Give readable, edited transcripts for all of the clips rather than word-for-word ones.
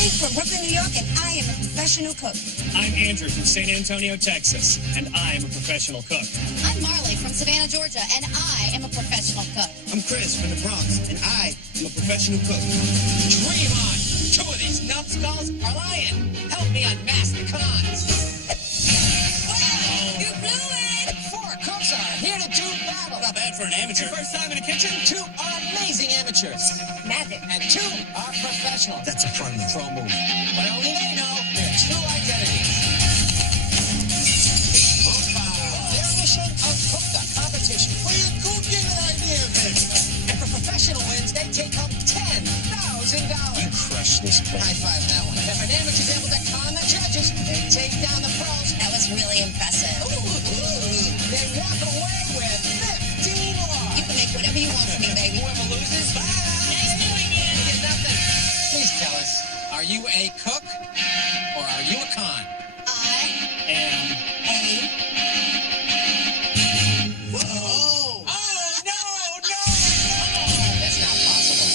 Stephanie from Brooklyn, New York, and I am a professional cook. I'm Andrew from San Antonio, Texas, and I'm a professional cook. I'm Marley from Savannah, Georgia, and I am a professional cook. I'm Chris from the Bronx, and I am a professional cook. Dream on! 2 of these numbskulls are lying. Help me unmask the cons. Wow! You blew it! 4 cooks are here to do battle. Not bad for an amateur. First time in the kitchen, 2 are amazing amateurs. Magic. And 2 are professional. That's a pro move. But only they know their true identities. Their mission of Cook the competition. Well, you cooking idea, baby. And for professional wins, they take home $10,000. You crush this place. High five that one. If an amateur's able to con the judges, they take down the pros. That was really impressive. They walk away with 15 logs. You can make whatever you want from me, baby. Whoever loses, bye. Nice doing you. You get nothing. Please tell us, are you a cook or are you a con? And Whoa! Oh, no! That's not possible.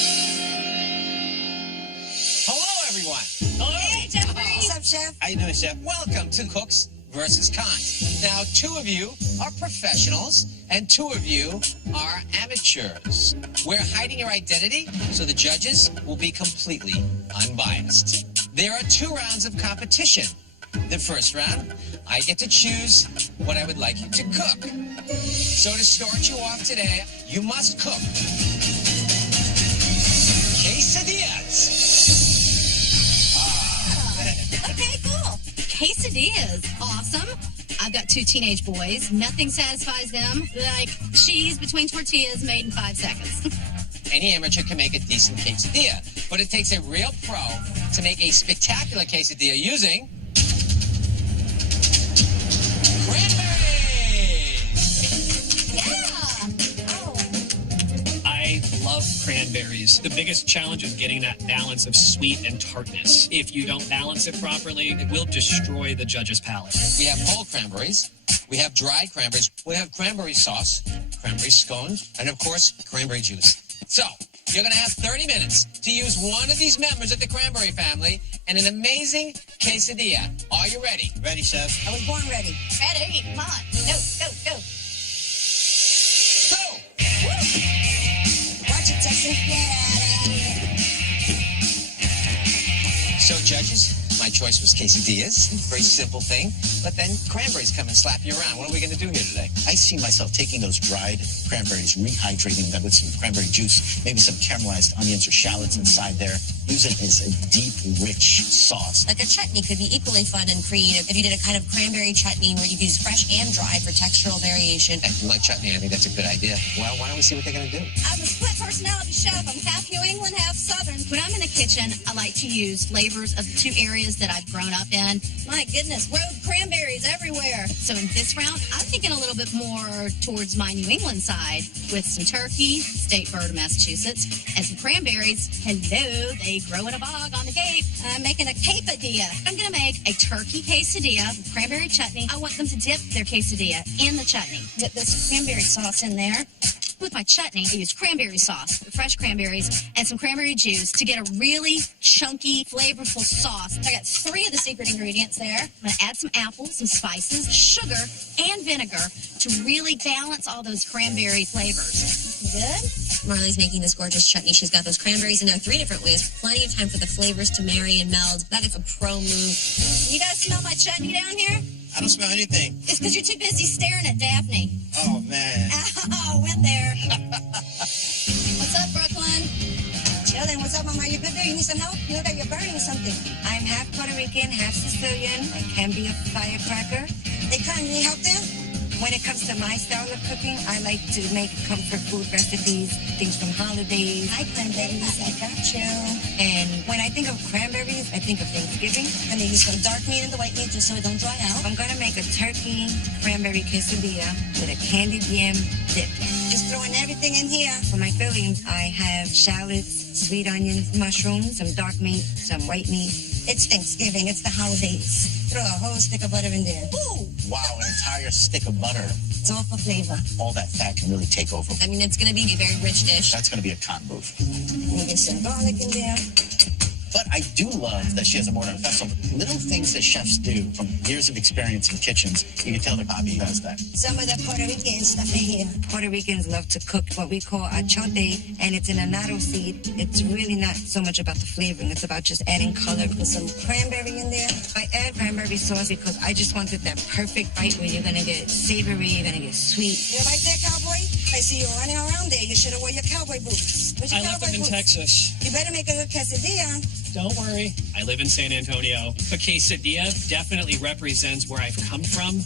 Hello, everyone. Hey, Jeffrey! What's up, Chef? How you doing, Chef? Welcome to Cooks versus Cons. Now, 2 of you are professionals and 2 of you are amateurs. We're hiding your identity so the judges will be completely unbiased. There are 2 rounds of competition. The first round, I get to choose what I would like you to cook. So to start you off today, you must cook quesadillas. Okay, cool. Quesadillas. Awesome. I've got 2 teenage boys. Nothing satisfies them like cheese between tortillas made in 5 seconds. Any amateur can make a decent quesadilla, but it takes a real pro to make a spectacular quesadilla using cranberries. Yeah. Oh. I love cranberries. The biggest challenge is getting that balance of sweet and tartness. If you don't balance it properly, it will destroy the judge's palate. We have whole cranberries. We have dried cranberries. We have cranberry sauce, cranberry scones, and of course, cranberry juice. So, you're going to have 30 minutes to use one of these members of the cranberry family in an amazing quesadilla. Are you ready? Ready, Chef? I was born ready. Ready? Come on. Go, go, go. Go! Watch it, Texan. So, judges, my choice was quesadillas. Very simple thing. But then cranberries come and slap you around. What are we going to do here today? I see myself taking those dried cranberries, rehydrating them with some cranberry juice, maybe some caramelized onions or shallots inside there. Use it as a deep, rich sauce. Like a chutney could be equally fun and creative if you did a kind of cranberry chutney where you use fresh and dry for textural variation. If you like chutney, I think that's a good idea. Well, why don't we see what they're going to do? I'm a split personality chef. I'm half New England, half Southern. When I'm in the kitchen, I like to use flavors of the 2 areas that I've grown up in. My goodness, road cranberries everywhere. So in this round, I'm thinking a little bit more towards my New England side with some turkey, state bird of Massachusetts, and some cranberries. Hello, they grow in a bog on the Cape. I'm making a quesadilla. I'm going to make a turkey quesadilla with cranberry chutney. I want them to dip their quesadilla in the chutney. Dip this cranberry sauce in there. With my chutney, I use cranberry sauce, fresh cranberries, and some cranberry juice to get a really chunky, flavorful sauce. I got 3 of the secret ingredients there. I'm going to add some apples, some spices, sugar, and vinegar to really balance all those cranberry flavors. Good? Marley's making this gorgeous chutney. She's got those cranberries in there 3 different ways. Plenty of time for the flavors to marry and meld. That is a pro move. You guys smell my chutney down here? I don't smell anything. It's because you're too busy staring at Daphne. Oh, man. Oh, went there. What's up, Brooklyn? Chilling. What's up, Mama? You good there? You need some help? You look like you're burning something. I'm half Puerto Rican, half Sicilian. I can be a firecracker. Hey, Con, you need help there? When it comes to my style of cooking, I like to make comfort food recipes, things from holidays. Hi, cranberries. I got you. And when I think of cranberries, I think of Thanksgiving. And they use some dark meat and the white meat just so it don't dry out. I'm going to make a turkey cranberry quesadilla with a candied yam dip. Just throwing everything in here. For my fillings, I have shallots, sweet onions, mushrooms, some dark meat, some white meat. It's Thanksgiving. It's the holidays. Throw a whole stick of butter in there. Ooh! Wow, an entire stick of butter. It's all for flavor. All that fat can really take over. I mean, it's going to be a very rich dish. That's going to be a con move. Let me get some garlic in there. But I do love that she has a board on a festival. Little things that chefs do from years of experience in kitchens, you can tell the hobby does that. Some of the Puerto Rican stuff in here. Puerto Ricans love to cook what we call achote, and it's an annatto seed. It's really not so much about the flavoring. It's about just adding color. Put some cranberry in there. I add cranberry sauce because I just wanted that perfect bite where you're going to get savory, you're going to get sweet. You like that, cowboy? I see you running around there. You should have worn your cowboy boots. I left them in Texas. You better make a good quesadilla. Don't worry. I live in San Antonio. A quesadilla definitely represents where I've come from.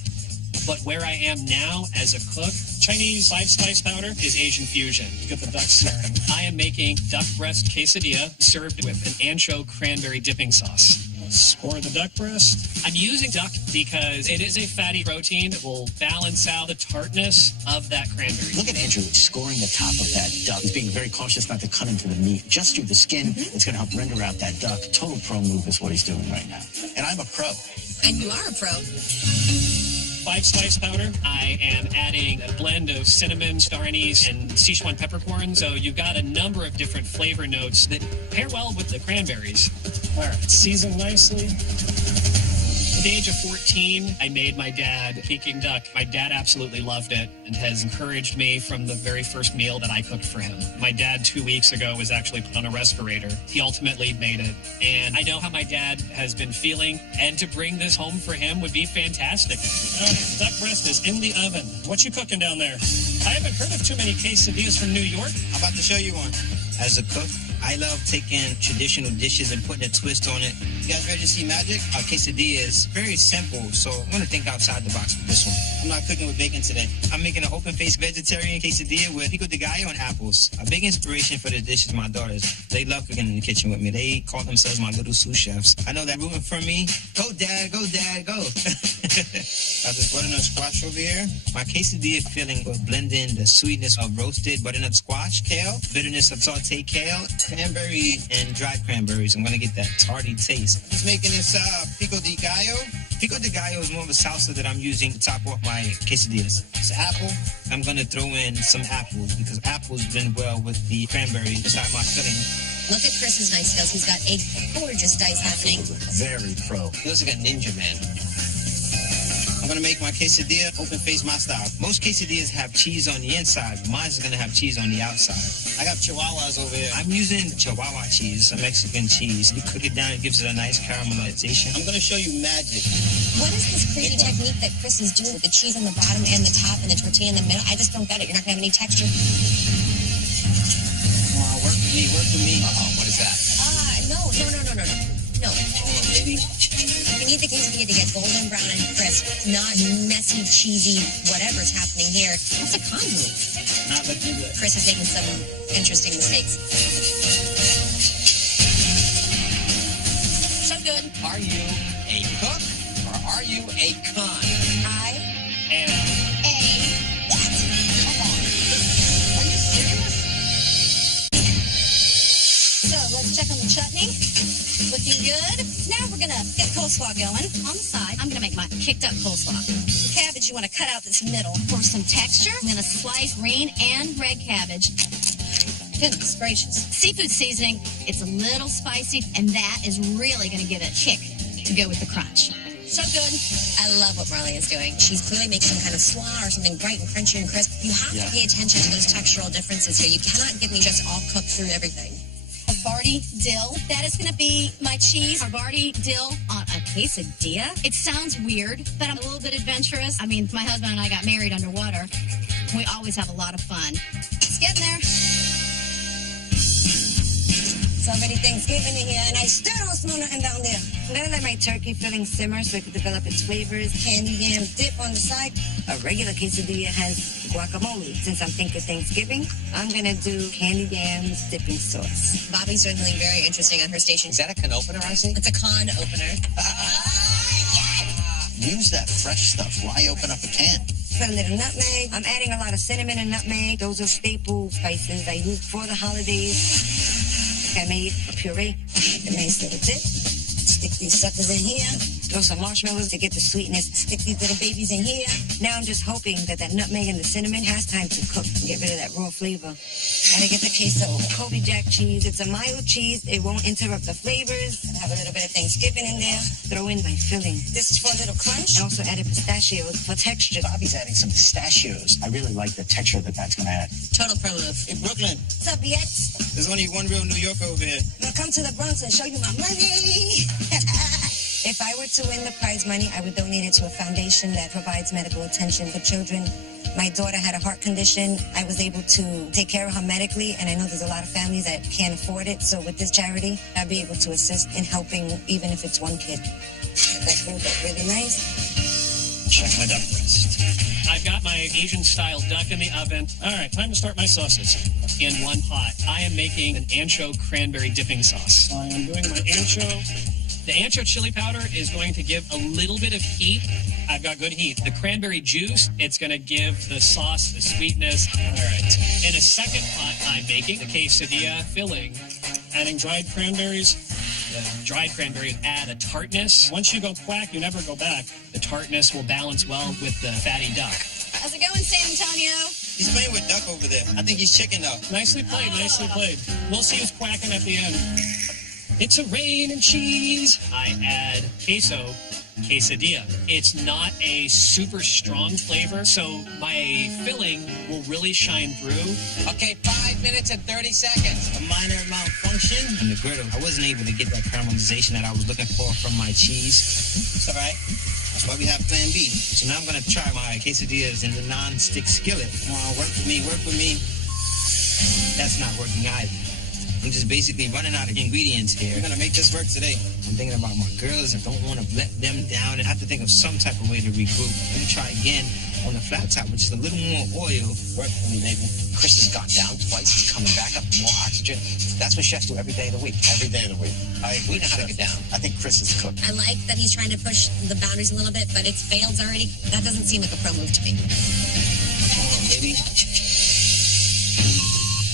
But where I am now as a cook, Chinese 5-spice powder is Asian fusion. Get the duck stirring. I am making duck breast quesadilla served with an ancho cranberry dipping sauce. Score the duck breast. I'm using duck because it is a fatty protein that will balance out the tartness of that cranberry. Look at Andrew scoring the top of that duck. He's being very cautious not to cut into the meat. Just through the skin, it's going to help render out that duck. Total pro move is what he's doing right now. And I'm a pro. And you are a pro. 5-spice powder. I am adding a blend of cinnamon, star anise, and Sichuan peppercorn. So you've got a number of different flavor notes that pair well with the cranberries. All right, seasoned nicely. At the age of 14, I made my dad Peking duck. My dad absolutely loved it and has encouraged me from the very first meal that I cooked for him. My dad 2 weeks ago was actually put on a respirator. He ultimately made it. And I know how my dad has been feeling, and to bring this home for him would be fantastic. Duck breast is in the oven. What you cooking down there? I haven't heard of too many quesadillas from New York. I'm about to show you one. As a cook, I love taking traditional dishes and putting a twist on it. You guys ready to see magic? Our quesadilla is very simple, so I'm going to think outside the box with this one. I'm not cooking with bacon today. I'm making an open-faced vegetarian quesadilla with pico de gallo and apples. A big inspiration for the dish is my daughters. They love cooking in the kitchen with me. They call themselves my little sous chefs. I know they're rooting for me. Go, Dad, go, Dad, go. Got this butternut squash over here. My quesadilla filling will blend in the sweetness of roasted butternut squash, kale, bitterness of sauteed kale, cranberry, and dried cranberries. I'm going to get that tarty taste. Just making this pico de gallo. Pico de gallo is more of a salsa that I'm using to top off my quesadillas. It's apple. I'm going to throw in some apples because apples blend well with the cranberry inside my filling. Look at Chris's nice skills. He's got a gorgeous dice happening. Very pro. He looks like a ninja man. I'm going to make my quesadilla open-faced my style. Most quesadillas have cheese on the inside. Mine's going to have cheese on the outside. I got chihuahuas over here. I'm using Chihuahua cheese, a Mexican cheese. You cook it down, it gives it a nice caramelization. I'm going to show you magic. What is this crazy technique that Chris is doing with the cheese on the bottom and the top and the tortilla in the middle? I just don't get it. You're not going to have any texture. Oh, work with me, work with me. Uh-oh, what is that? No. Come on, baby. You need the quesadilla to get golden brown and crisp, not messy, cheesy, whatever's happening here. That's a con move. Not looking good. Chris is making some interesting mistakes. So good. Are you a cook or are you a con? I And what? Come on. Are you serious? So let's check on the chutney. Looking good. Now we're going to get coleslaw going. On the side, I'm going to make my kicked up coleslaw. The cabbage, you want to cut out this middle. For some texture, I'm going to slice green and red cabbage. Goodness gracious. Seafood seasoning, it's a little spicy, and that is really going to give it a kick to go with the crunch. So good. I love what Marley is doing. She's clearly making some kind of slaw or something bright and crunchy and crisp. You have to pay attention to those textural differences here. You cannot give me just all cooked through everything. Havarti dill. That is going to be my cheese. Havarti dill on a quesadilla. It sounds weird, but I'm a little bit adventurous. I mean, my husband and I got married underwater. We always have a lot of fun. It's getting there. It's already Thanksgiving in here, and I still don't smell nothing down there. I'm going to let my turkey filling simmer so it can develop its flavors. Candy yam dip on the side. A regular quesadilla has guacamole. Since I'm thinking Thanksgiving, I'm going to do candy yams dipping sauce. Bobby's doing something very interesting on her station. Is that a can opener, I see? It's a con opener. Use that fresh stuff. Why open up a can? Put a little nutmeg. I'm adding a lot of cinnamon and nutmeg. Those are staple spices I use for the holidays. I made a puree. Make a nice little dip. Stick these suckers in here. Throw some marshmallows to get the sweetness. Stick these little babies in here. Now I'm just hoping that that nutmeg and the cinnamon has time to cook and get rid of that raw flavor. Gotta get the queso. Kobe Jack cheese. It's a mild cheese. It won't interrupt the flavors. I have a little bit of Thanksgiving in there. Throw in my filling. This is for a little crunch. I also added pistachios for texture. Bobby's adding some pistachios. I really like the texture that that's going to add. Total pro move. Hey, Brooklyn, What's up, BX? there's only one real New Yorker over here. I'm gonna come to the Bronx and show you my money. If I were to win the prize money, I would donate it to a foundation that provides medical attention for children. My daughter had a heart condition. I was able to take care of her medically, and I know there's a lot of families that can't afford it. So with this charity, I'll be able to assist in helping, even if it's one kid. That food got really nice. Check my duck breast. I've got my Asian-style duck in the oven. All right, time to start my sauces. In one pot, I am making an ancho cranberry dipping sauce. So I am doing my ancho. The ancho chili powder is going to give a little bit of heat. I've got good heat. The cranberry juice, it's going to give the sauce the sweetness. All right. In a second pot, I'm making the quesadilla filling. Adding dried cranberries. The dried cranberries add a tartness. Once you go quack, you never go back. The tartness will balance well with the fatty duck. How's it going, San Antonio? He's playing with duck over there. I think he's chicken though. Nicely played, nicely played. We'll see who's quacking at the end. It's a rain and cheese. I add queso, quesadilla. It's not a super strong flavor, so my filling will really shine through. Okay, 5 minutes and 30 seconds. A minor malfunction on the griddle. I wasn't able to get that caramelization that I was looking for from my cheese. It's all right. That's why we have Plan B. So now I'm going to try my quesadillas in the non-stick skillet. Come on, work with me, work with me. That's not working either. I'm just basically running out of ingredients here. We're going to make this work today. I'm thinking about my girls and don't want to let them down and have to think of some type of way to regroup. I'm going to try again on the flat top, which is a little more oil. Work for me, baby. Chris has gone down twice. He's coming back up, more oxygen. That's what chefs do every day of the week. Every day of the week. We know how to get down. I think Chris is the cook. I like that he's trying to push the boundaries a little bit, but it's failed already. That doesn't seem like a pro move to me. Come on, baby.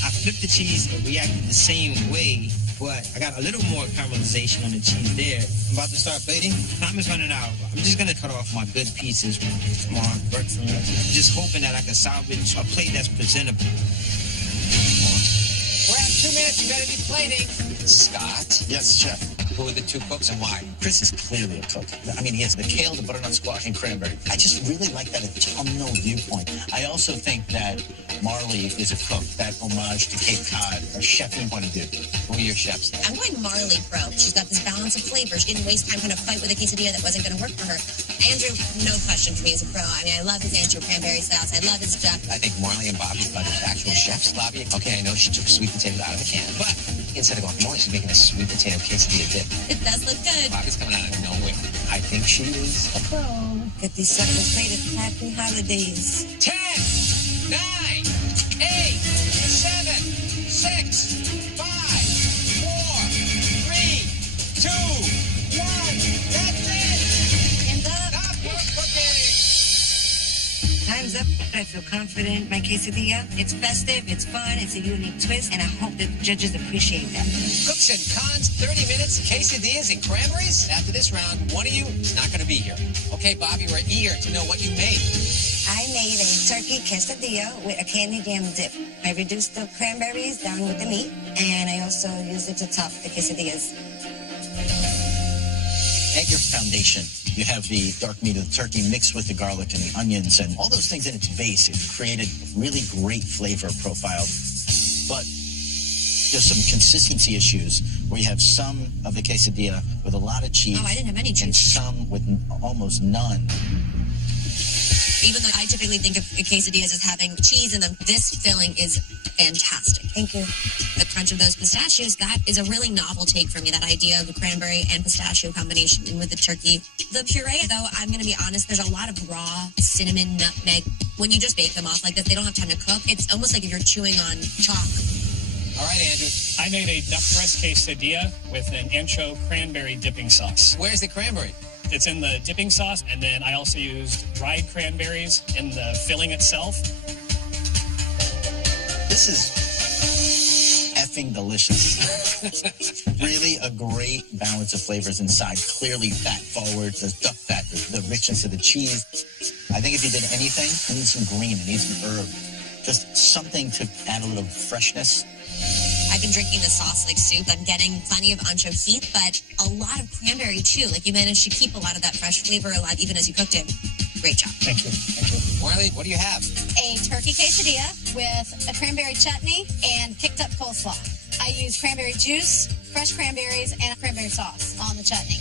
I flipped the cheese and reacted the same way, but I got a little more caramelization on the cheese there. I'm about to start plating. Time is running out. I'm just going to cut off my good pieces. Come on, work for me. Just hoping that I can salvage a plate that's presentable. We're at 2 minutes. You better be plating. Scott, Yes, chef. who are the two cooks and why? Chris is clearly a cook. I mean, he has the kale, the butternut squash, and cranberry. I just really like that autumnal viewpoint. I also think that Marley is a cook. That homage to Cape Cod, a chefing point of view. Who are your chefs? I'm going Marley pro. She's got this balance of flavor. She didn't waste time trying to fight with a quesadilla that wasn't going to work for her. Andrew, no question for me, is a pro. I mean, I love his ancho cranberry sauce. I love his duck. I think Marley and Bobby are the actual chefs. Bobby, okay, I know she took sweet potatoes out of the can, but instead of going Marley, she's making a sweet potato quesadilla dip. It does look good. Bobby's coming out of nowhere. I think she is a pro. Get these suckers plated. Happy holidays. 10, 9, 8, 7, 6, 5, 4, 3, 2, 1. That's it. Hands up. Stop work cooking. Time's up. I feel confident. My quesadilla, it's festive, it's fun, it's a unique twist, and I hope the judges appreciate that. Cooks and cons, 30 minutes, quesadillas and cranberries. After this round, one of you is not going to be here. Okay, Bobby, we're eager to know what you made. I made a turkey quesadilla with a candy jam dip. I reduced the cranberries down with the meat, and I also used it to top the quesadillas. At your foundation, you have the dark meat of the turkey mixed with the garlic and the onions and all those things in its base. It created really great flavor profile. But there's some consistency issues where you have some of the quesadilla with a lot of cheese. Oh, I didn't have any And cheese. some with almost none. Even though I typically think of quesadillas as having cheese in them, this filling is fantastic. Thank you. The crunch of those pistachios, that is a really novel take for me, that idea of the cranberry and pistachio combination in with the turkey. The puree, though, I'm going to be honest, there's a lot of raw cinnamon, nutmeg. When you just bake them off like this, they don't have time to cook. It's almost like if you're chewing on chalk. All right, Andrew. I made a duck breast quesadilla with an ancho cranberry dipping sauce. Where's the cranberry? It's in the dipping sauce, and then I also used dried cranberries in the filling itself. This is effing delicious. Really a great balance of flavors inside. Clearly fat forward, the duck fat, the richness of the cheese. I think if you did anything, it needs some green, it needs some herb. Just something to add a little freshness. I've been drinking the sauce like soup. I'm getting plenty of ancho heat, but a lot of cranberry too. Like you managed to keep a lot of that fresh flavor alive even as you cooked it. Great job. Thank you. Thank you. Marley, what do you have? A turkey quesadilla with a cranberry chutney and kicked up coleslaw. I use cranberry juice, fresh cranberries, and cranberry sauce on the chutney.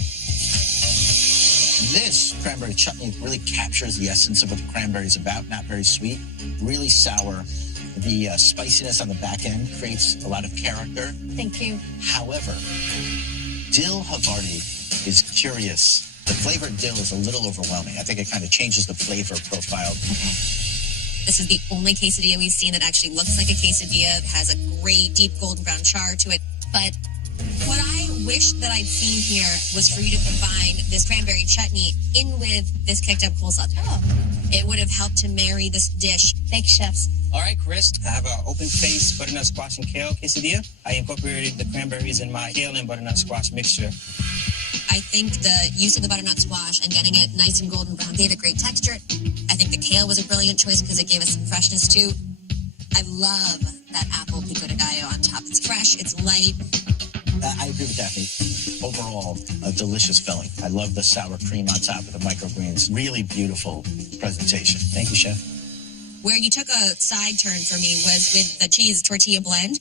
This cranberry chutney really captures the essence of what the cranberry is about. Not very sweet, really sour. The spiciness on the back end creates a lot of character. Thank you. However, dill Havarti is curious. The flavor of dill is a little overwhelming. I think it kind of changes the flavor profile. This is the only quesadilla we've seen that actually looks like a quesadilla. It has a great deep golden brown char to it. But what I wish that I'd seen here was for you to combine this cranberry chutney in with this kicked up coleslaw. Oh. It would have helped to marry this dish. Thanks, chefs. All right, Chris. I have an open-faced butternut squash and kale quesadilla. I incorporated the cranberries in my kale and butternut squash mixture. I think the use of the butternut squash and getting it nice and golden brown gave it great texture. I think the kale was a brilliant choice because it gave us some freshness too. I love that apple pico de gallo on top. It's fresh, it's light. I agree with Daphne. Overall, a delicious filling. I love the sour cream on top of the microgreens. Really beautiful presentation. Thank you, Chef. Where you took a side turn for me was with the cheese tortilla blend.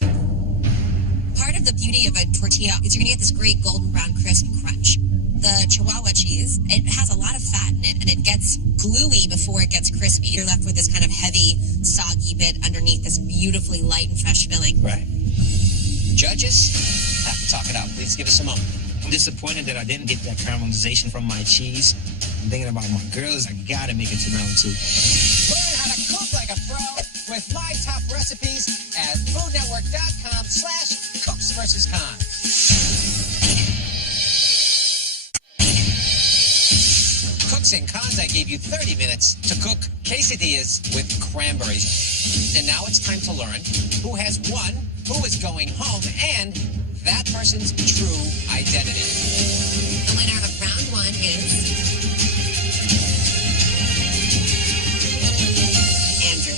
Part of the beauty of a tortilla is you're going to get this great golden brown crisp crunch. The Chihuahua cheese, it has a lot of fat in it, and it gets gluey before it gets crispy. You're left with this kind of heavy, soggy bit underneath this beautifully light and fresh filling. Right. Judges, have to talk it out. Please give us a moment. I'm disappointed that I didn't get that caramelization from my cheese. I'm thinking about my girls. I gotta make it to round 2. Learn how to cook like a pro with my top recipes at foodnetwork.com/cooks versus cons. Cooks and cons, I gave you 30 minutes to cook quesadillas with cranberries. And now it's time to learn who has won, who is going home, and that person's true identity. The winner of round 1 is Andrew.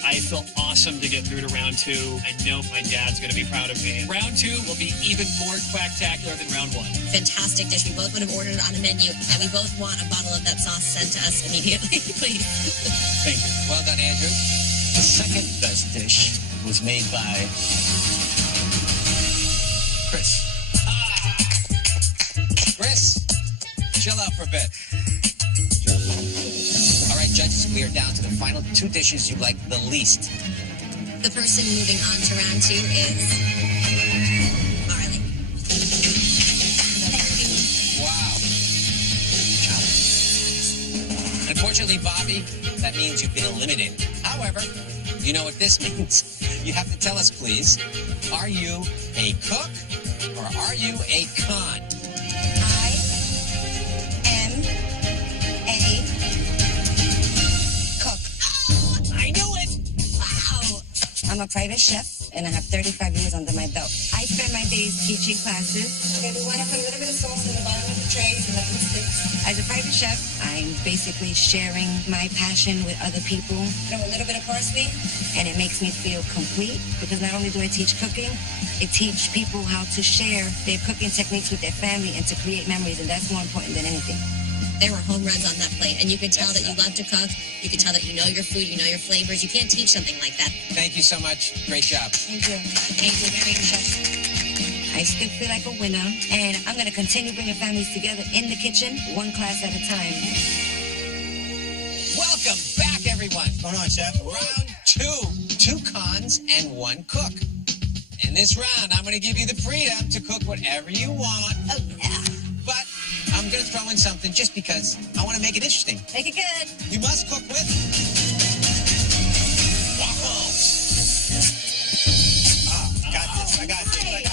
I feel awesome to get through to round 2. I know my dad's going to be proud of me. Round 2 will be even more quacktacular than round 1. Fantastic dish. We both would have ordered it on a menu, and we both want a bottle of that sauce sent to us immediately, please. Thank you. Well done, Andrew. The second best dish was made by Chris. Chris, chill out for a bit. All right, judges, we are down to the final 2 dishes you like the least. The person moving on to round 2 is Marley. Wow. Unfortunately, Bobby, that means you've been eliminated. However, you know what this means. You have to tell us, please, are you a cook or are you a con? I am a cook. I knew it. Wow. I'm a private chef, and I have 35 years under my belt. I spend my days teaching classes. Okay, we want to put a little bit of sauce in the bottom of the trays and nothing sticks. As a private chef, I'm basically sharing my passion with other people. Throw a little bit of parsley, and it makes me feel complete, because not only do I teach cooking, I teach people how to share their cooking techniques with their family and to create memories, and that's more important than anything. There were home runs on that plate, and you could tell that you love to cook. You could tell that you know your food, you know your flavors. You can't teach something like that. Thank you so much. Great job. Thank you. Thank you very much. I still feel like a winner, and I'm going to continue bringing families together in the kitchen, one class at a time. Welcome back, everyone. What's going on, Chef? Round 2. 2 cons and 1 cook. In this round, I'm going to give you the freedom to cook whatever you want. Oh, yeah. But I'm going to throw in something just because I want to make it interesting. Make it good. You must cook with waffles. I got this. Okay.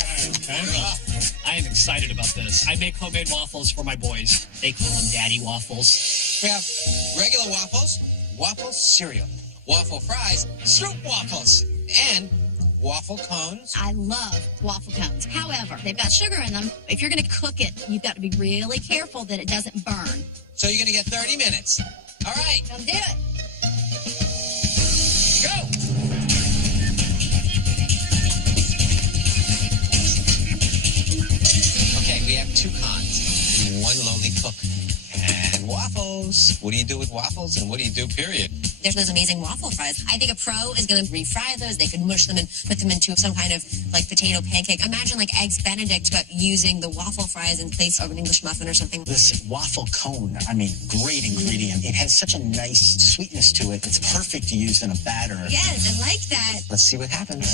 I am excited about this. I make homemade waffles for my boys. They call them daddy waffles. We have regular waffles, waffle cereal, waffle fries, stroop waffles, and waffle cones. I love waffle cones. However, they've got sugar in them. If you're going to cook it, you've got to be really careful that it doesn't burn. So you're going to get 30 minutes. All right. Don't do it. two cons and one lowly cook. And waffles. What do you do with waffles and what do you do, period? There's those amazing waffle fries. I think a pro is going to refry those. They could mush them and put them into some kind of like potato pancake. Imagine like Eggs Benedict, but using the waffle fries in place of an English muffin or something. This waffle cone, I mean, great ingredient. It has such a nice sweetness to it. It's perfect to use in a batter. Yes, I like that. Let's see what happens.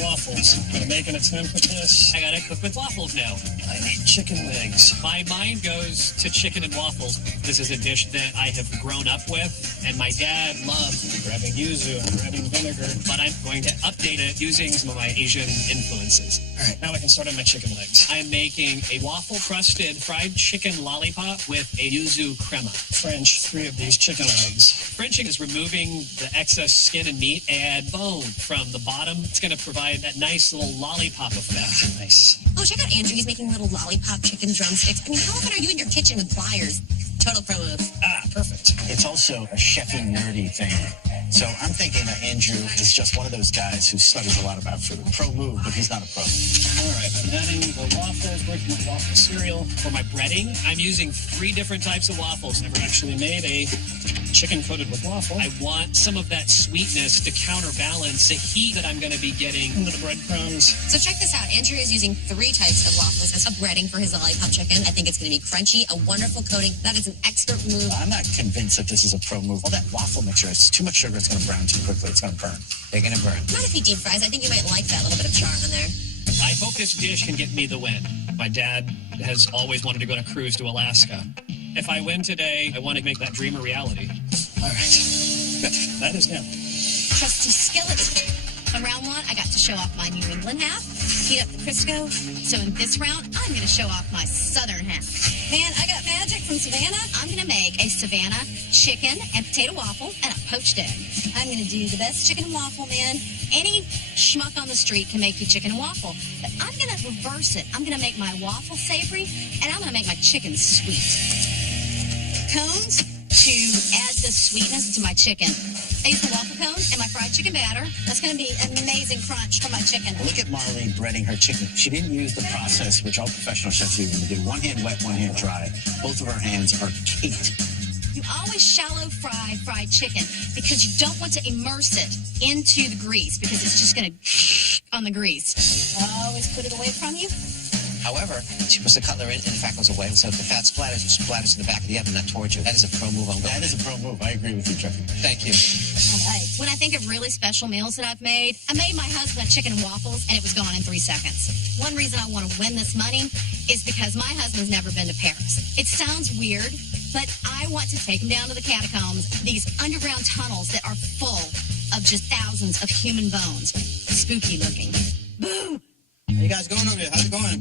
Waffles. Gonna make an attempt with this. I gotta cook with waffles now. I need chicken legs. My mind goes to chicken and waffles. This is a dish that I have grown up with, and my dad loved grabbing yuzu and grabbing vinegar, but I'm going to update it using some of my Asian influences. All right, now I can start on my chicken legs. I'm making a waffle-crusted fried chicken lollipop with a yuzu crema. French 3 of these chicken legs. Frenching is removing the excess skin and meat and bone from the bottom. It's going to provide that nice little lollipop effect. Nice. Oh, check out Andrew. He's making little lollipop chicken drumsticks. I mean, how often are you in your kitchen with pliers? Total pro move. Perfect. It's also a chefy, nerdy thing. So I'm thinking that Andrew is just one of those guys who studies a lot about food. Pro move, but he's not a pro. All right, I'm adding the waffles, working with waffle cereal. For my breading, I'm using 3 different types of waffles. Never actually made a chicken coated with waffle. I want some of that sweetness to counterbalance the heat that I'm going to be getting into the breadcrumbs. So check this out. Andrew is using 3 types of waffles as a breading for his lollipop chicken. I think it's going to be crunchy, a wonderful coating. That is an expert move. I'm not convinced that this is a pro move. All that waffle mixture, it's too much sugar. It's going to brown too quickly. It's going to burn. They're going to burn. Not if he deep fries. I think you might like that little bit of char on there. I hope this dish can get me the win. My dad has always wanted to go on a cruise to Alaska. If I win today, I want to make that dream a reality. All right. Good. That is him. Trusty skillet. On round 1, I got to show off my New England half, heat up the Crisco. So in this round, I'm going to show off my Southern half. Man, I got magic from Savannah. I'm going to make a Savannah chicken and potato waffle and a poached egg. I'm going to do the best chicken and waffle, man. Any schmuck on the street can make you chicken and waffle. But I'm going to reverse it. I'm going to make my waffle savory, and I'm going to make my chicken sweet. Cones to add the sweetness to my chicken. I use the waffle cone and my fried chicken batter. That's going to be an amazing crunch for my chicken. Look at Marley breading her chicken. She didn't use the process which all professional chefs do. They do one hand wet, one hand dry. Both of her hands are caked. You always shallow fry fried chicken because you don't want to immerse it into the grease because it's just going to on the grease. Always put it away from you. However, she puts the cutler in, and in fact goes away. So if the fat splatters, it splatters to the back of the oven, not towards you. That is a pro move. That is a pro move. I agree with you, Jeffrey. Thank you. All right. When I think of really special meals that I've made, I made my husband chicken and waffles, and it was gone in 3 seconds. One reason I want to win this money is because my husband's never been to Paris. It sounds weird, but I want to take him down to the catacombs, these underground tunnels that are full of just thousands of human bones. Spooky looking. Boo! How you guys going over there? How's it going?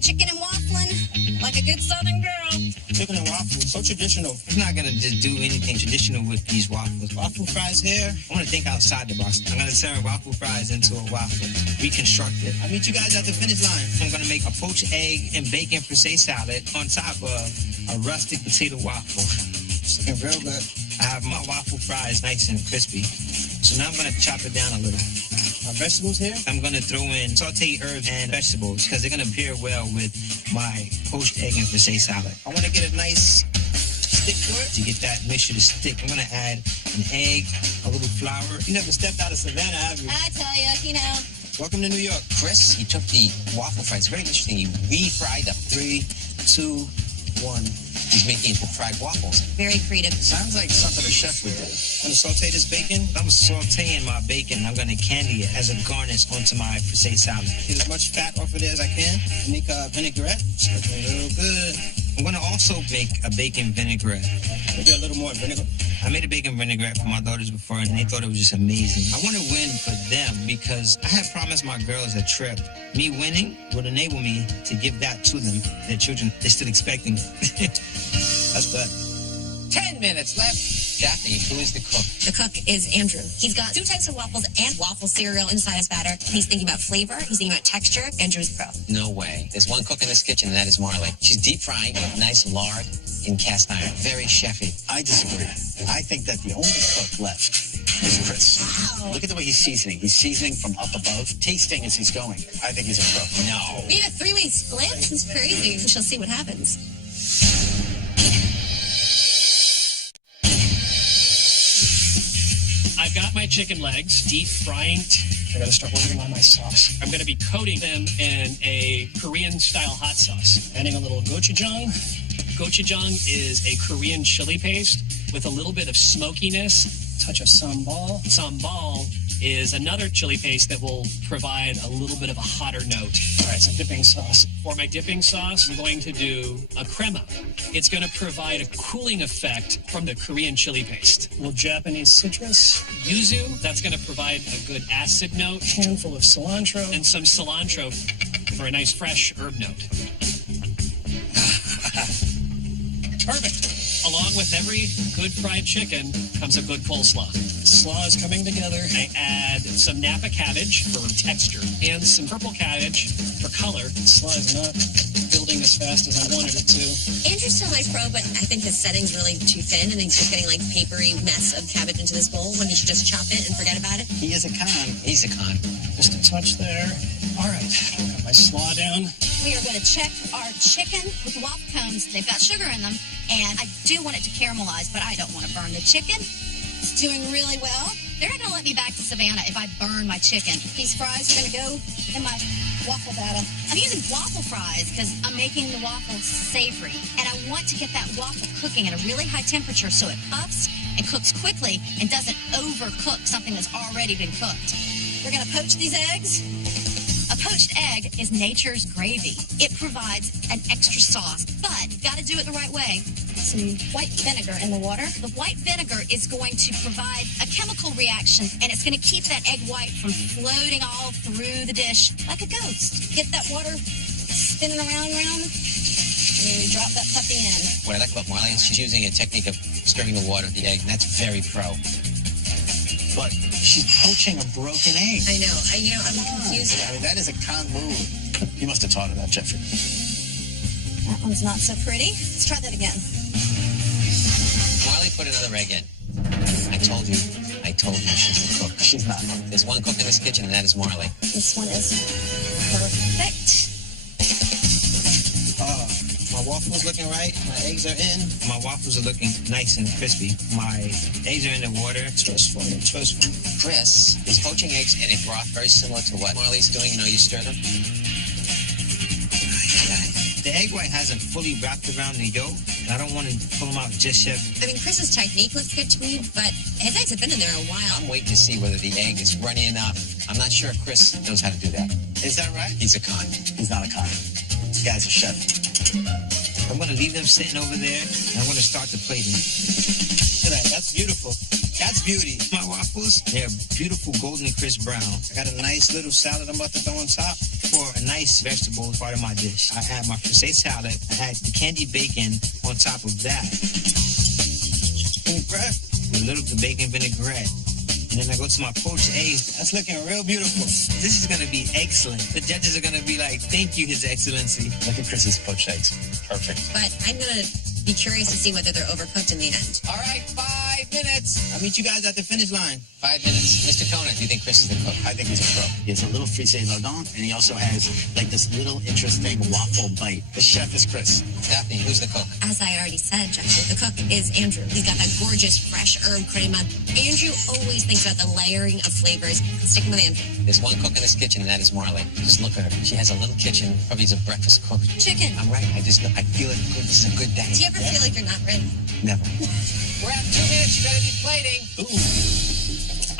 Chicken and waffling like a good Southern girl. Chicken and waffles, so traditional. I'm not gonna just do anything traditional with these waffles. Waffle fries here. I want to think outside the box. I'm gonna turn waffle fries into a waffle, reconstruct it. I'll meet you guys at the finish line. I'm gonna make a poached egg and bacon fricassee salad on top of a rustic potato waffle. It's looking real good. I have my waffle fries nice and crispy. So now I'm gonna chop it down a little. My vegetables here, I'm gonna throw in sauteed herbs and vegetables because they're gonna pair well with my poached egg and fricassee salad. I wanna get a nice stick to it. To get that mixture to stick, I'm gonna add an egg, a little flour. You never stepped out of Savannah, have you? I tell you, Welcome to New York. Chris, he took the waffle fries. Very interesting. He refried them. 3, 2, 1. He's making fried waffles. Very creative. Sounds like something a chef would do. I'm gonna saute this bacon. I'm sauteing my bacon. I'm gonna candy it as a garnish onto my fricassee salad. Get as much fat off of there as I can. Make a vinaigrette. It's looking real good. I'm gonna also make a bacon vinaigrette. Maybe a little more vinegar. I made a bacon vinaigrette for my daughters before, and they thought it was just amazing. I want to win for them because I had promised my girls a trip. Me winning would enable me to give that to them. Their children, they're still expecting it. That's good. 10 minutes left. Daphne, who is the cook? The cook is Andrew. He's got 2 types of waffles and waffle cereal inside his batter. He's thinking about flavor. He's thinking about texture. Andrew's pro. No way. There's one cook in this kitchen, and that is Marley. She's deep frying nice lard in cast iron. Very chefy. I disagree. I think that the only cook left is Chris. Wow. Look at the way he's seasoning. He's seasoning from up above, tasting as he's going. I think he's a pro. No. We have a three-way split? This is crazy. We shall see what happens. I've got my chicken legs deep frying. I gotta start working on my sauce. I'm gonna be coating them in a Korean-style hot sauce. Adding a little gochujang. Gochujang is a Korean chili paste with a little bit of smokiness. Touch of sambal. Sambal is another chili paste that will provide a little bit of a hotter note. All right, some dipping sauce. For my dipping sauce, I'm going to do a crema. It's going to provide a cooling effect from the Korean chili paste. A little Japanese citrus. Yuzu, that's going to provide a good acid note. A handful of cilantro. And some cilantro for a nice fresh herb note. Perfect. Along with every good fried chicken comes a good coleslaw. Slaw is coming together. I add some Napa cabbage for texture and some purple cabbage for color. Slaw is not building as fast as I wanted it to. Andrew's still my pro, but I think his setting's really too thin, and he's just getting like papery mess of cabbage into this bowl when he should just chop it and forget about it. He is a con. He's a con. Just a touch there. All right, got my slaw down. We are going to check our chicken with the waffle cones. They've got sugar in them, and I do want it to caramelize, but I don't want to burn the chicken. It's doing really well. They're not going to let me back to Savannah if I burn my chicken. These fries are going to go in my waffle batter. I'm using waffle fries because I'm making the waffles savory, and I want to get that waffle cooking at a really high temperature so it puffs and cooks quickly and doesn't overcook something that's already been cooked. We're going to poach these eggs. A poached egg is nature's gravy. It provides an extra sauce, but you've got to do it the right way. Some white vinegar in the water. The white vinegar is going to provide a chemical reaction, and it's going to keep that egg white from floating all through the dish like a ghost. Get that water spinning around, and you drop that puppy in. What I like about Marley is she's using a technique of stirring the water of the egg, and that's very pro. But she's poaching a broken egg. I know. I'm confused. I mean, that is a con move. You must have taught her that, Jeffrey. That one's not so pretty. Let's try that again. Marley put another egg in. I told you she's the cook. She's not. There's one cook in this kitchen, and that is Marley. This one is perfect. My waffles looking right. My eggs are in. My waffles are looking nice and crispy. My eggs are in the water. Trustful. Chris is poaching eggs in a broth very similar to what Marley's doing. You know, you stir them. The egg white hasn't fully wrapped around the yolk, and I don't want to pull them out just yet. I mean, Chris's technique looks good to me, but his eggs have been in there a while. I'm waiting to see whether the egg is runny enough. I'm not sure if Chris knows how to do that. Is that right? He's a con. He's not a con. This guy's a chef. I'm going to leave them sitting over there, and I'm going to start the plating. Look at that. That's beautiful. That's beauty. My waffles, they're beautiful golden and crisp brown. I got a nice little salad I'm about to throw on top for a nice vegetable part of my dish. I add my frisee salad. I add the candied bacon on top of that. Vinaigrette. A little bit of bacon vinaigrette. And then I go to my poached eggs. That's looking real beautiful. This is going to be excellent. The judges are going to be like, thank you, His Excellency. Look at Chris's poached eggs. Perfect. But I'm going to be curious to see whether they're overcooked in the end. All right, 5 minutes. I'll meet you guys at the finish line. 5 minutes. Mr. Conan, do you think Chris is the cook? I think he's a pro. He has a little frisee lardon, and he also has like this little interesting waffle bite. The chef is Chris. Daphne, who's the cook? As I already said, Jeffrey, the cook is Andrew. He's got that gorgeous fresh herb crema. Andrew always thinks about the layering of flavors. Stick with Andrew. There's one cook in this kitchen, and that is Marley. Just look at her. She has a little kitchen. Probably is a breakfast cook. Chicken. I'm right. I feel it good. This is a good day. Do you ever feel like you're not ready? Never. We're at 2 minutes. You better be plating. Ooh.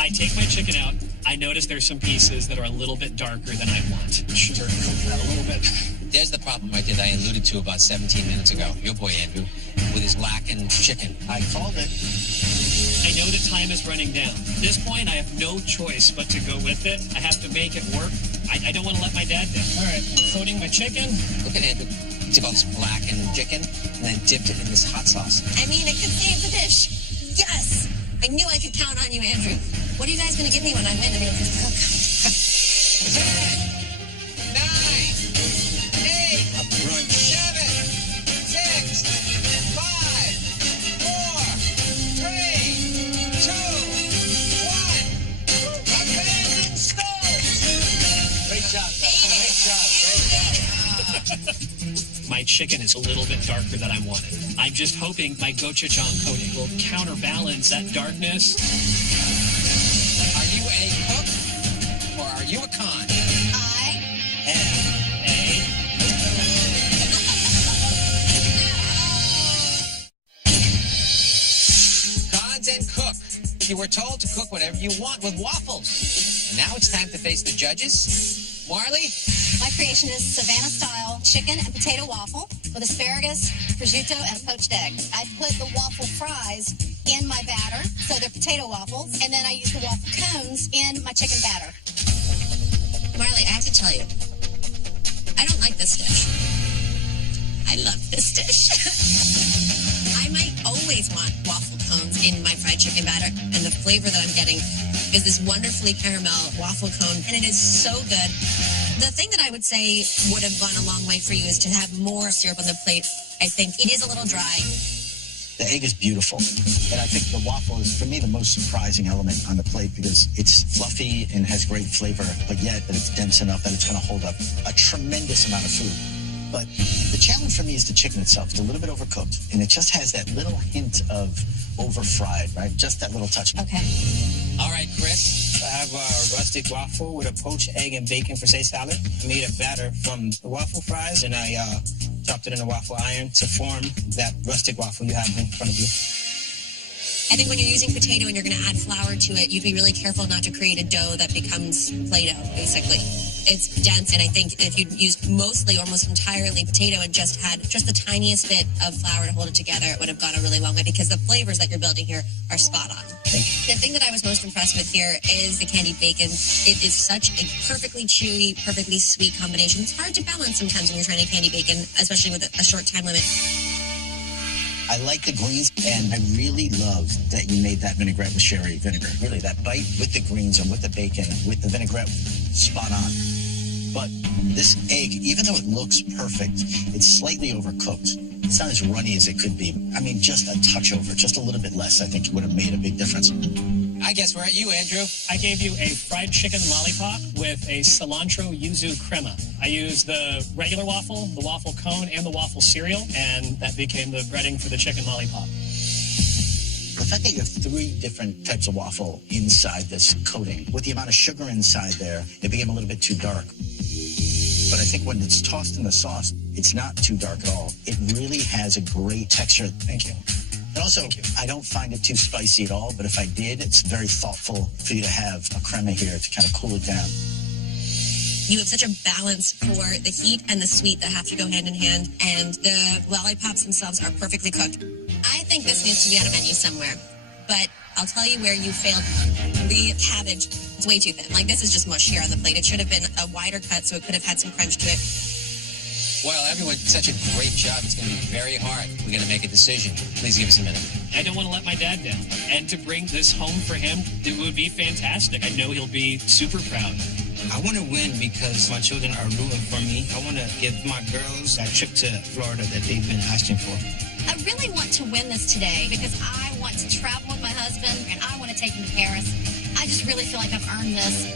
I take my chicken out. I notice there's some pieces that are a little bit darker than I want. Sugar, cook that a little bit. There's the problem right there that I alluded to about 17 minutes ago. Your boy, Andrew, with his blackened chicken. I called it. I know that time is running down. At this point, I have no choice but to go with it. I have to make it work. I don't want to let my dad down. All right, I'm coating my chicken. Look at Andrew. He took all this blackened chicken and then dipped it in this hot sauce. I mean, it could save the dish. Yes! I knew I could count on you, Andrew. What are you guys going to give me when I win to be able to cook? 10, 9, 8, 7, 6, 5, 4, 3, 2, 1. my chicken is a little bit darker than I want it. I'm just hoping my gochujang coating will counterbalance that darkness. Are you a cook or are you a con? I Cons and cook. You were told to cook whatever you want with waffles. And now it's time to face the judges. Marley? My creation is Savannah-style chicken and potato waffle with asparagus, prosciutto, and a poached egg. I put the waffle fries in my batter, so they're potato waffles, and then I use the waffle cones in my chicken batter. Marley, I have to tell you, I don't like this dish. I love this dish. I might always want waffle cones in my fried chicken batter, and the flavor that I'm getting is this wonderfully caramel waffle cone, and it is so good. The thing that I would say would have gone a long way for you is to have more syrup on the plate. I think it is a little dry. The egg is beautiful. And I think the waffle is, for me, the most surprising element on the plate because it's fluffy and has great flavor, but yet it's dense enough that it's going to hold up a tremendous amount of food. But the challenge for me is the chicken itself. It's a little bit overcooked, and it just has that little hint of over-fried, right? Just that little touch. Okay. All right, Chris. I have a rustic waffle with a poached egg and bacon fricassee salad. I made a batter from the waffle fries, and I dropped it in a waffle iron to form that rustic waffle you have in front of you. I think when you're using potato and you're going to add flour to it, you'd be really careful not to create a dough that becomes Play-Doh, basically. It's dense, and I think if you'd used mostly, almost entirely potato and just had just the tiniest bit of flour to hold it together, it would have gone a really long way because the flavors that you're building here are spot on. The thing that I was most impressed with here is the candied bacon. It is such a perfectly chewy, perfectly sweet combination. It's hard to balance sometimes when you're trying to candy bacon, especially with a short time limit. I like the greens, and I really love that you made that vinaigrette with sherry vinegar. Really, that bite with the greens and with the bacon, with the vinaigrette, spot on. But this egg, even though it looks perfect, it's slightly overcooked. It's not as runny as it could be. I mean, just a touch over, just a little bit less, I think would have made a big difference. I guess we're at you, Andrew. I gave you a fried chicken lollipop with a cilantro yuzu crema. I used the regular waffle, the waffle cone, and the waffle cereal, and that became the breading for the chicken lollipop. The fact that you have 3 different types of waffle inside this coating, with the amount of sugar inside there, it became a little bit too dark. But I think when it's tossed in the sauce, it's not too dark at all. It really has a great texture. Thank you. And also, I don't find it too spicy at all, but if I did, it's very thoughtful for you to have a crema here to kind of cool it down. You have such a balance for the heat and the sweet that have to go hand in hand, and the lollipops themselves are perfectly cooked. I think this needs to be on a menu somewhere, but I'll tell you where you failed. The cabbage, it's way too thin. Like, this is just mush here on the plate. It should have been a wider cut so it could have had some crunch to it. Well, everyone did such a great job. It's going to be very hard. We're going to make a decision. Please give us a minute. I don't want to let my dad down. And to bring this home for him, it would be fantastic. I know he'll be super proud. I want to win because my children are rooting for me. I want to give my girls that trip to Florida that they've been asking for. I really want to win this today because I want to travel with my husband and I want to take him to Paris. I just really feel like I've earned this.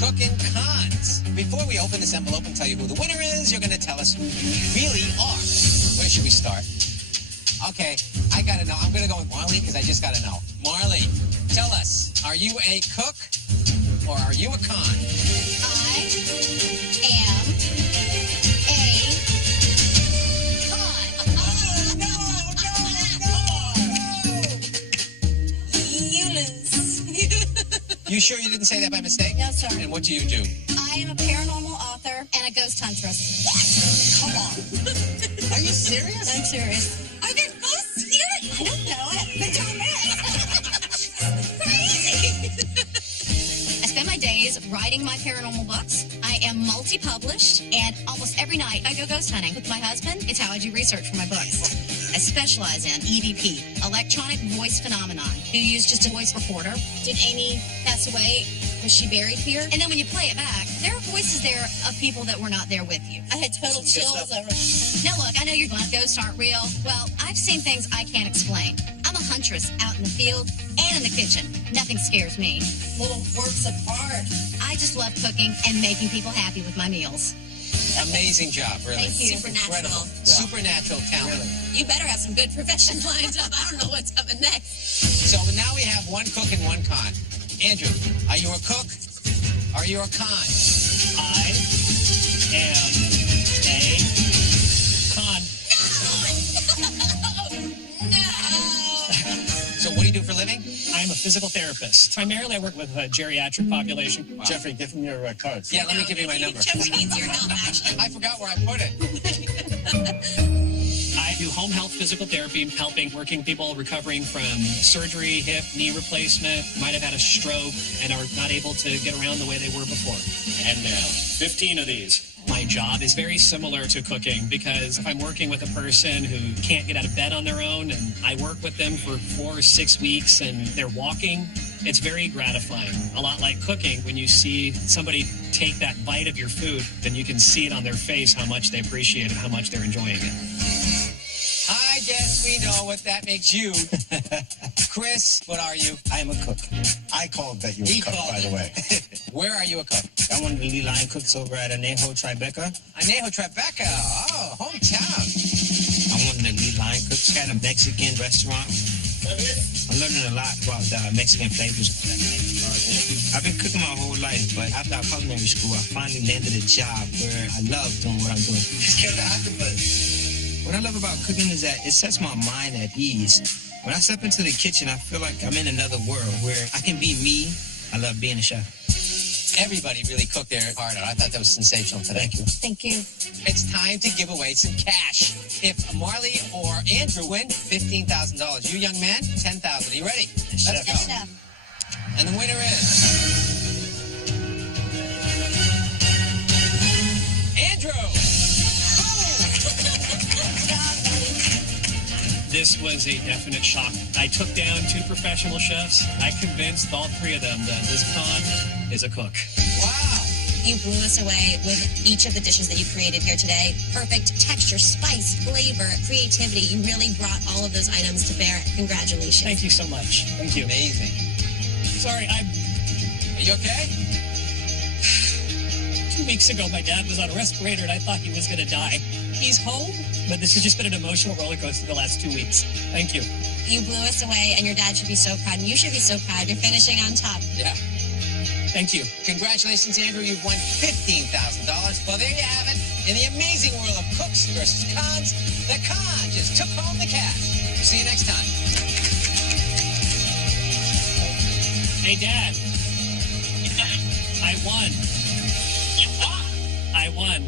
Cooking cons. Before we open this envelope and tell you who the winner is, you're going to tell us who you really are. Where should we start? Okay, I got to know. I'm going to go with Marley because I just got to know. Marley, tell us, are you a cook or are you a con? I am a con. You lose. You sure you didn't say that by mistake? No, sir. And what do you do? I am a paranormal author and a ghost huntress. Come on. Are you serious? I'm serious. Are there ghosts here? I don't know. But don't crazy. I spend my days writing my paranormal books. I am multi-published, and almost every night I go ghost hunting with my husband. It's how I do research for my books. I specialize in EVP, electronic voice phenomenon. You use just a voice recorder. Did Amy pass away? Was she buried here? And then when you play it back, there are voices there of people that were not there with you. I had total chills over. Now look, I know you're going, ghosts aren't real. Well, I've seen things I can't explain. I'm a huntress out in the field and in the kitchen. Nothing scares me. Little works of art. I just love cooking and making people happy with my meals. Amazing job, really. Thank you. Supernatural. Incredible. Supernatural talent. You better have some good profession lined up. I don't know what's coming next. So now we have one cook and one con. Andrew, are you a cook? Are you a con? I am a con. So what do you do for a living? I'm a physical therapist. Primarily, I work with a geriatric population. Wow. Jeffrey, give him your cards. Yeah, let me give you my number. Jeffrey needs your help, actually. I forgot where I put it. I do home health physical therapy, helping working people recovering from surgery, hip, knee replacement, might have had a stroke, and are not able to get around the way they were before. And now, 15 of these. My job is very similar to cooking because if I'm working with a person who can't get out of bed on their own and I work with them for 4 or 6 weeks and they're walking, it's very gratifying. A lot like cooking, when you see somebody take that bite of your food, then you can see it on their face how much they appreciate it, how much they're enjoying it. I guess we know what that makes you. Chris, what are you? I am a cook. I called that you were He a cook, called by the it. way. Where are you a cook? I'm one of the lead line cooks over at Anejo Tribeca. Anejo Tribeca. Oh, hometown. I'm one of the lead line cooks at a Mexican restaurant. I'm learning a lot about Mexican flavors. I've been cooking my whole life, but after culinary school, I finally landed a job where I love doing what I'm doing. What I love about cooking is that it sets my mind at ease. When I step into the kitchen, I feel like I'm in another world where I can be me. I love being a chef. Everybody really cooked their heart out. I thought that was sensational today. Thank you. Thank you. It's time to give away some cash. If Marley or Andrew win, $15,000. You, young man, $10,000. Are you ready? Let's go. Good stuff. And the winner is Andrew. This was a definite shock. I took down 2 professional chefs. I convinced all 3 of them that this con is a cook. Wow. You blew us away with each of the dishes that you created here today. Perfect texture, spice, flavor, creativity. You really brought all of those items to bear. Congratulations. Thank you so much. Thank you. Amazing. Sorry, Are you okay? 2 weeks ago, my dad was on a respirator and I thought he was going to die. He's home, but this has just been an emotional roller coaster the last 2 weeks. Thank you. You blew us away, and your dad should be so proud, and you should be so proud. You're finishing on top. Yeah. Thank you. Congratulations, Andrew. You've won $15,000. Well, there you have it. In the amazing world of cooks versus cons, the con just took home the cash. See you next time. Hey, Dad. I won. You won. I won.